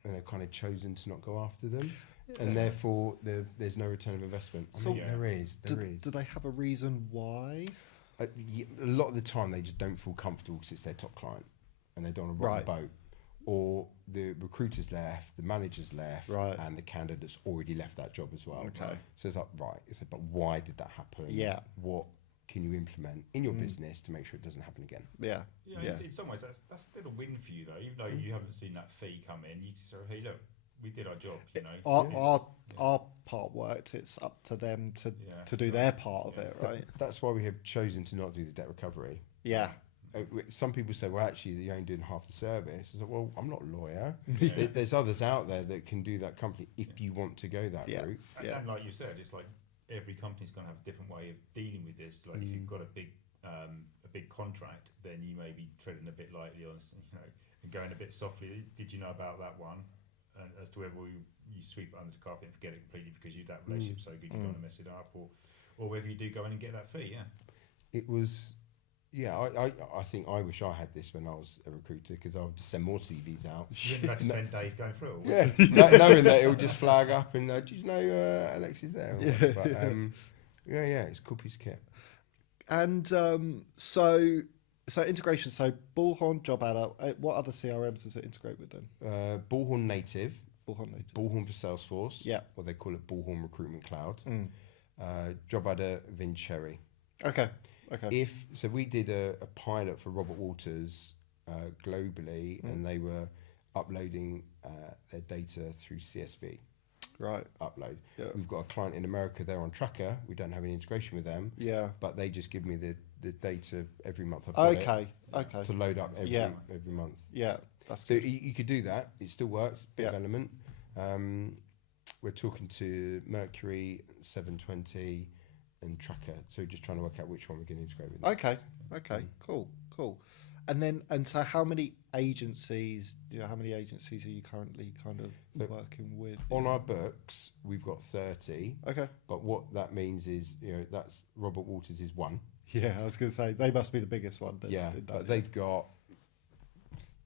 and they've kind of chosen to not go after them, and therefore there's no return of investment. There is. Do they have a reason why? A lot of the time they just don't feel comfortable because it's their top client and they don't want to rock the boat, or the recruiter's left, the manager's left, and the candidate's already left that job as well. So it's like, but why did that happen? What can you implement in your business to make sure it doesn't happen again? In some ways that's still a win for you though, even though you haven't seen that fee come in. You sort of, hey, look, we did our job, you know. Our part worked. It's up to them to do their part of it, right? That's why we have chosen to not do the debt recovery. some people say, well, actually, you're only doing half the service. I said, well, I'm not a lawyer. There's others out there that can do that company if you want to go that route. And like you said, it's like every company's going to have a different way of dealing with this. Like if you've got a big contract, then you may be treading a bit lightly on, and going a bit softly. Did you know about that one? And as to whether you sweep it under the carpet and forget it completely because that relationship's so good you don't want to mess it up, or whether you do go in and get that fee. It was. Yeah, I think I wish I had this when I was a recruiter, because I would just send more CVs out. You didn't have to spend days going through it. Yeah, knowing that it would just flag up and did you know Alexi's there? But it's a cool piece of kit. And so integration. So Bullhorn, Job Adder. What other CRMs does it integrate with then? Bullhorn Native. Bullhorn for Salesforce. Yeah. Or they call it Bullhorn Recruitment Cloud. Job Adder, Vincherry. Okay. So we did a pilot for Robert Walters globally, and they were uploading their data through CSV. Right. Upload. Yeah. We've got a client in America. They're on Tracker. We don't have any integration with them. Yeah. But they just give me the data every month. Okay. To load up every month. Yeah. That's so good. You could do that. It still works. Bit of element. We're talking to Mercury, 720. And Tracker, so just trying to work out which one we're going to integrate with. Okay, cool. And so how many agencies are you currently kind of working with? On our books, we've got 30. Okay. But what that means is, that's Robert Walters is one. Yeah, I was going to say, they must be the biggest one. But they've got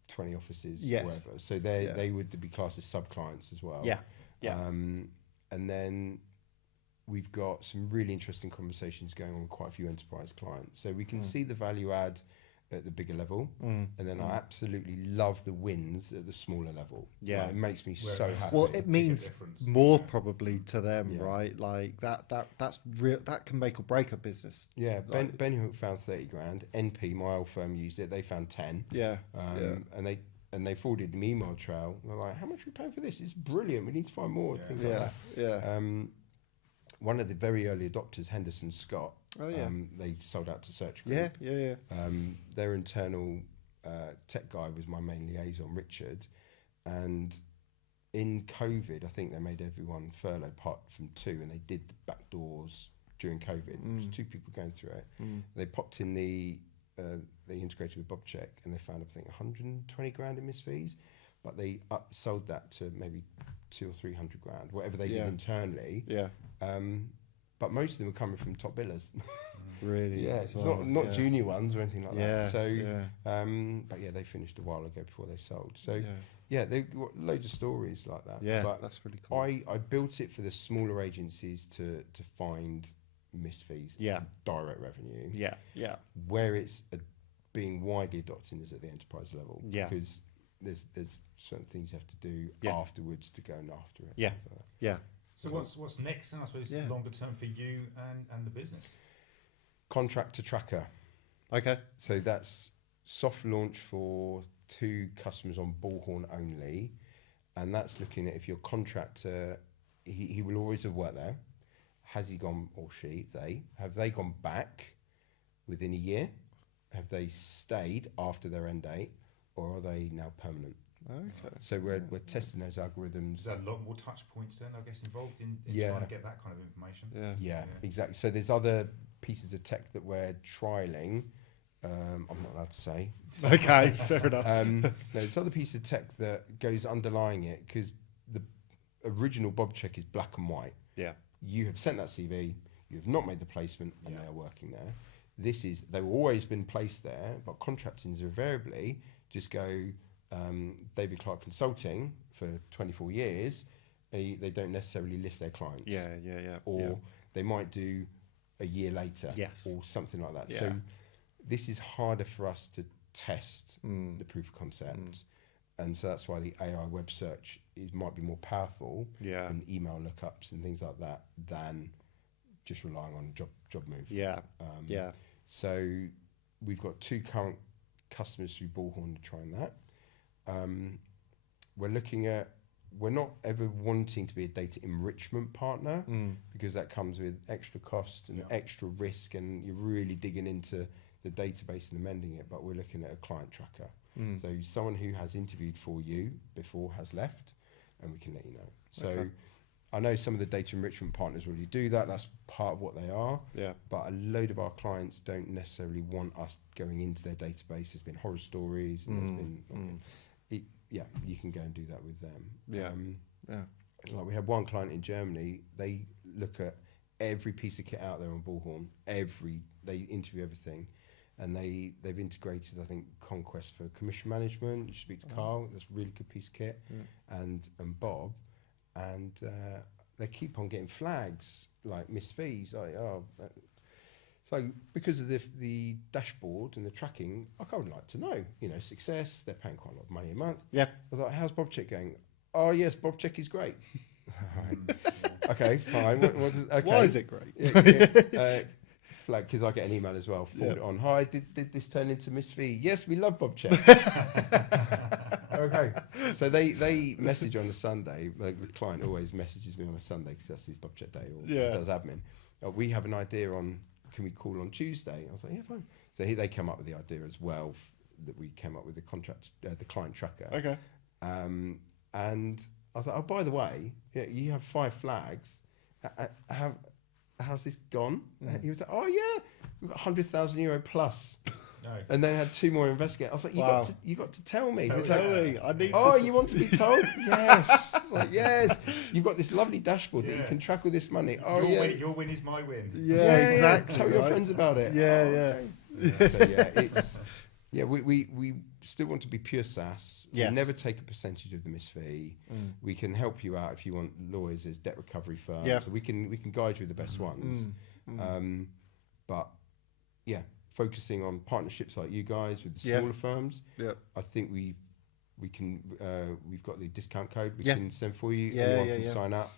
20 offices, wherever. So they would be classed as sub-clients as well. Yeah. And then we've got some really interesting conversations going on with quite a few enterprise clients. So we can see the value add at the bigger level, and then I absolutely love the wins at the smaller level. Yeah. It makes me so happy. Well, it means more probably to them, right? Like that's real. That can make or break a business. Yeah, Ben Hook found 30 grand. NP, my old firm, used it. They found 10. And they forwarded the email trail. They're like, how much are we paying for this? It's brilliant. We need to find more. Things like that. Yeah. One of the very early adopters, Henderson Scott, they sold out to Search Group. Yeah. Their internal tech guy was my main liaison, Richard. And in COVID, I think they made everyone furlough apart from 2, and they did the back doors during COVID. There was 2 people going through it. They popped in they integrated with Bobcheck, and they found, I think, 120 grand in missed fees, but they sold that to maybe 200 or 300 grand, whatever they did internally. Yeah. But most of them were coming from top billers. Really? Yeah. It's not junior ones or anything like that. So, but they finished a while ago before they sold. So, they've got loads of stories like that. Yeah, but that's really cool. I built it for the smaller agencies to find missed fees, direct revenue. Yeah. Where it's being widely adopted is at the enterprise level. Yeah. Because there's certain things you have to do afterwards to go and after it. Yeah. Yeah. So what's next, and I suppose longer term for you and the business? Contract to Tracker. Okay. So that's soft launch for 2 customers on Bullhorn only, and that's looking at if your contractor, he will always have worked there. Has he gone, or she, have they gone back within a year? Have they stayed after their end date, or are they now permanent? Okay. So we're testing those algorithms. Is there a lot more touch points then, I guess, involved in trying to get that kind of information? Yeah, exactly. So there's other pieces of tech that we're trialing. I'm not allowed to say. Okay, fair enough. No, there's other pieces of tech that goes underlying it, because the original Bobcheck is black and white. Yeah. You have sent that CV, you have not made the placement, and they are working there. They've always been placed there, but contractings invariably just go David Clark Consulting for 24 years. They don't necessarily list their clients. Yeah. Or they might do a year later. Yes. Or something like that. Yeah. So this is harder for us to test the proof of concept. And so that's why the AI web search might be more powerful and email lookups and things like that than just relying on job move. Yeah. So we've got 2 current customers through Bullhorn trying that. We're not ever wanting to be a data enrichment partner, because that comes with extra cost and extra risk, and you're really digging into the database and amending it, but we're looking at a client tracker. So someone who has interviewed for you before has left, and we can let you know. So I know some of the data enrichment partners already do that. That's part of what they are. Yeah. But a load of our clients don't necessarily want us going into their database. There's been horror stories, and there's been you can go and do that with them. Yeah. Like we had one client in Germany. They look at every piece of kit out there on Bullhorn. They interview everything, and they've integrated, I think, Conquest for commission management. You speak to Carl. That's a really good piece of kit, and Bob, and they keep on getting flags like missed fees. So because of the dashboard and the tracking, I would like to know, success. They're paying quite a lot of money a month. Yeah. I was like, how's Bobcheck going? Oh yes, Bobcheck is great. Okay, fine. Why is it great? Flag, because I get an email as well. Forward it on. Hi, did this turn into Miss V? Yes, we love Bobcheck. Okay. So they message on a Sunday. Like the client always messages me on a Sunday because that's his Bobcheck day, or does admin. We have an idea on, can we call on Tuesday? I was like, yeah, fine. So they came up with the idea as well, that we came up with the client tracker. Okay. And I was like, oh, by the way, you have 5 flags. How's this gone? He was like, oh yeah, we've got €100,000 plus. No. And then had 2 more investigate. I was like, you got to tell me. Tell me. I need you want to be told? Yes. Like, yes. You've got this lovely dashboard that you can track all this money. Oh your win is my win. Yeah, exactly. Tell your friends about it. Yeah. So we still want to be pure SaaS. We never take a percentage of the miss fee. We can help you out if you want lawyers as debt recovery firms. So we can guide you with the best ones. But focusing on partnerships like you guys with the smaller firms. I think we've got the discount code we can send for you. Anyone can sign up,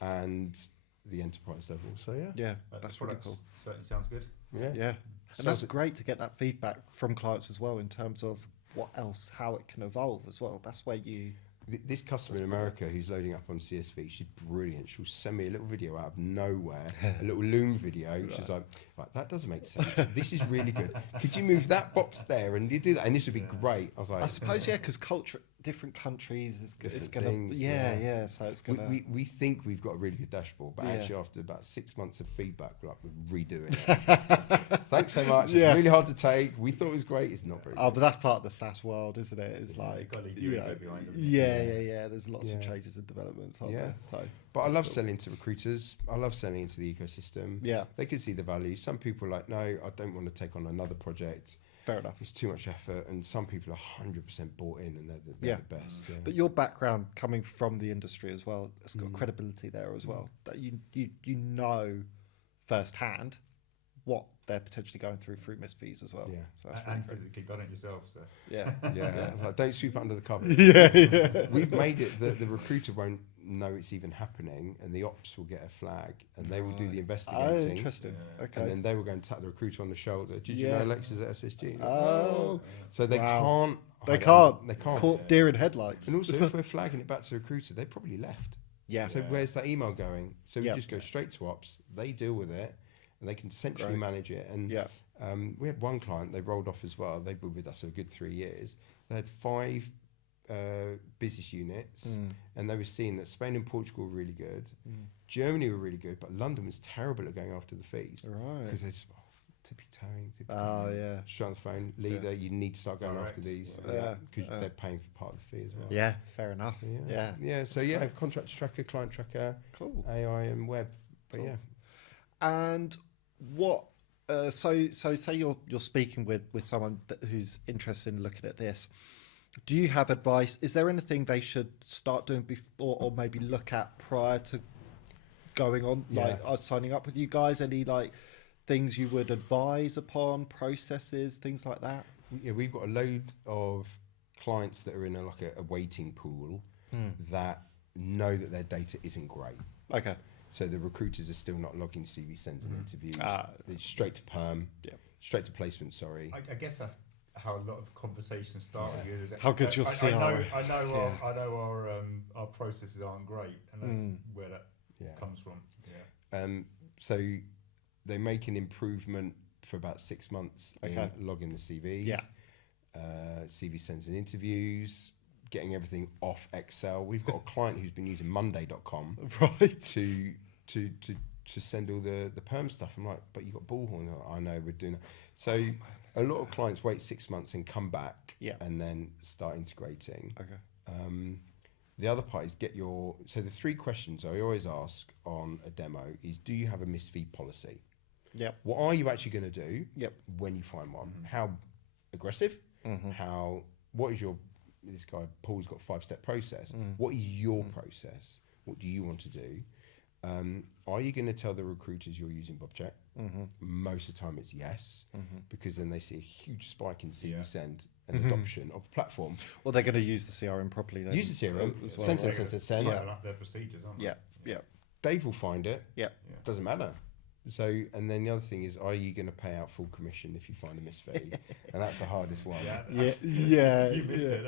and the enterprise level. So that's really cool. Certainly sounds good. Yeah. And that's great to get that feedback from clients as well in terms of how it can evolve as well. That's where this customer in America who's loading up on CSV, she's brilliant. She'll send me a little video out of nowhere, a little Loom video. She's like, that doesn't make sense. This is really good. Could you move that box there and you do that? And this would be great. I was like, I suppose, because different countries it's going to, so it's going to. We think we've got a really good dashboard, but actually after about 6 months of feedback, we're redoing it. Thanks so much. It's really hard to take. We thought it was great. It's not very good. But that's part of the SaaS world, isn't it? It's like, there's lots of changes and developments, aren't there? So, but I love selling to recruiters. I love selling into the ecosystem. Yeah. They can see the value. Some people are like, no, I don't want to take on another project. Fair enough. It's too much effort, and some people are 100% bought in, and they're the best. Yeah. But your background coming from the industry as well, it's got credibility there as well. That you know firsthand what they're potentially going through missed fees as well. Yeah, so that's and physically done it yourself. So yeah. It's like, don't sweep it under the carpet. We've made it that the recruiter won't know it's even happening, and the ops will get a flag, and they will do the investigating. Interesting. Okay. And then they will go and tap the recruiter on the shoulder. Did you know Alexi's at SSG? Oh. So they can't. They can't. Caught deer in headlights. And also, if we're flagging it back to the recruiter, they probably left. Yeah. So where's that email going? So we just go straight to ops. They deal with it, and they can centrally manage it. And we had one client they rolled off as well. They were with us a good 3 years. They had 5 business units, and they were seeing that Spain and Portugal were really good, Germany were really good, but London was terrible at going after the fees. Right. Because they just tippy-toeing. Straight on the phone, leader, you need to start going after these, because they're paying for part of the fee as well. Yeah, fair enough. So contract tracker, client tracker, cool, AI and web. But and what? So say you're speaking with someone who's interested in looking at this. Do you have advice? Is there anything they should start doing before, or maybe look at prior to going on, signing up with you guys? Any things you would advise upon, processes, things like that? Yeah, we've got a load of clients that are in a waiting pool that know that their data isn't great. Okay. So the recruiters are still not logging CV sends and interviews. It's straight to perm, straight to placement. Sorry. I guess that's how a lot of conversations start with you. How good's your CRM? I know our processes aren't great, and that's where that comes from. So they make an improvement for about 6 months in logging the CVs. Yeah. CV sends and interviews, getting everything off Excel. We've got a client who's been using Monday.com right to send all the perm stuff. I'm like, but you got Bullhorn. I know, we're doing it. So a lot of clients wait 6 months and come back and then start integrating. The other part is so the 3 questions I always ask on a demo is, do you have a missed fee policy? Yep. What are you actually going to do when you find one? Mm-hmm. How aggressive? What is this guy, Paul's got a 5-step process. What is your process? What do you want to do? Are you going to tell the recruiters you're using Bobcheck? Most of the time it's yes, because then they see a huge spike in CV send and adoption of the platform. Well, they're going to use the CRM properly then. Use the CRM, well, send. Their procedures, aren't they? Yeah. Dave will find it. Yeah. Doesn't matter. So, and then the other thing is, are you going to pay out full commission if you find a missed fee? And that's the hardest one. You missed it.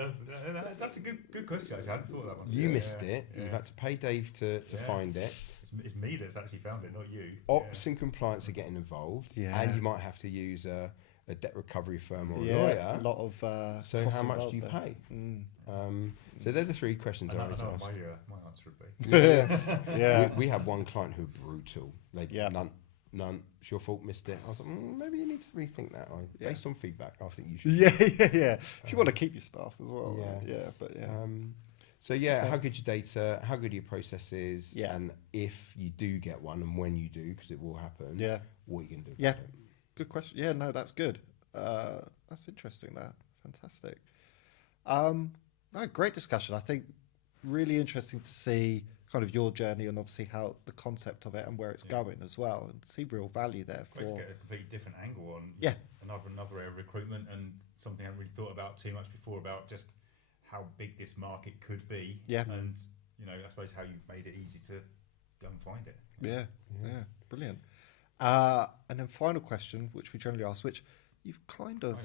That's a good question. Actually, I hadn't thought of that one. You missed it. You've had to pay Dave to find it. It's me that's actually found it, not you. Ops and compliance are getting involved, and you might have to use a debt recovery firm or a lawyer. A lot of so how much do you pay? So they're the 3 questions I always ask. My answer would be. We had one client who were brutal. None. It's your fault, missed it. I was like, maybe you need to rethink that. Based on feedback, I think you should. Yeah. If you want to keep your staff as well. So how good your data, how good your processes, and if you do get one, and when you do, because it will happen, what are you going to do about it? Good question. Yeah, no, that's good. That's interesting. Fantastic. No, great discussion. I think really interesting to see kind of your journey and obviously how the concept of it and where it's going as well, and see real value there. Great to get a completely different angle on another area of recruitment, and something I hadn't really thought about too much before, about just how big this market could be. And I suppose how you've made it easy to go and find it. Yeah, brilliant. And then final question, which we generally ask, which you've kind of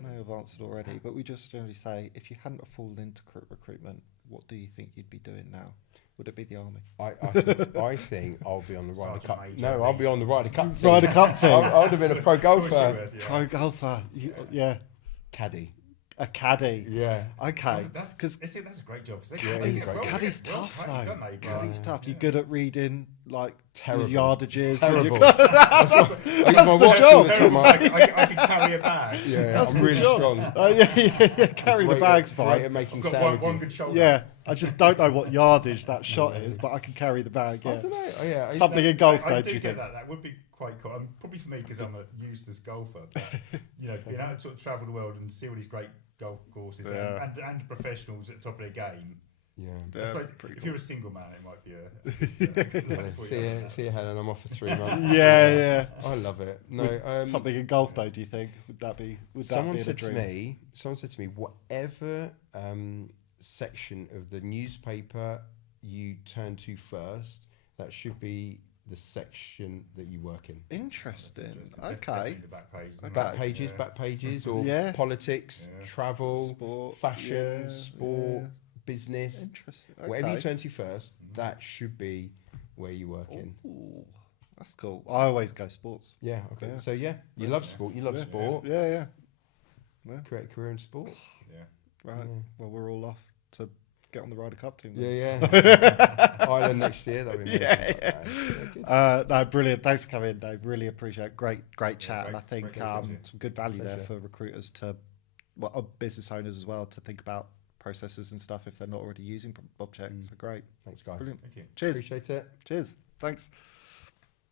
may have answered already, but we just generally say, if you hadn't have fallen into recruitment, what do you think you'd be doing now? Would it be the army? I think I'll be on the Ryder Cup. No, I'll be on the Ryder Cup team. Ryder Cup team. I would have been a pro golfer. Pro golfer. Caddy. A caddy. Yeah. Okay. That's a great job. Caddy's tough though. Caddy's tough. You're good at reading terrible yardages. Terrible. That's the job. I can carry a bag. Yeah, I'm really strong. Carry the bag's fine. Great at making sandwiches. One good shoulder. Yeah. I just don't know what yardage that shot is, but I can carry the bag. Yeah. I don't know. Something in golf, I though, do do you think? That would be quite cool. Probably for me, because I'm a useless golfer. But, being able to sort of travel the world and see all these great golf courses and professionals at the top of their game. Yeah. I suppose if you're a single man, it might be see you, Helen. I'm off for 3 months. Yeah. I love it. No, something in golf, though. Do you think would that be? Someone said to me, whatever section of the newspaper you turn to first, that should be the section that you work in. Interesting. Okay. Back pages, or politics, travel, sport, fashion, sport, business. Interesting. Whatever you turn to first, that should be where you work in. Ooh, that's cool. I always go sports. Yeah. Okay. So you love sport. You love sport. Yeah. Create a career in sport. Yeah. Right. Yeah. Well, we're all off to get on the Ryder Cup team. Ireland next year. That'd be amazing. No, brilliant. Thanks for coming, Dave. Really appreciate it. Great chat, and I think some good value there for recruiters business owners as well, to think about processes and stuff if they're not already using Bobcheck. So great. Thanks, guys. Brilliant. Thank you. Cheers. Appreciate it. Cheers. Thanks.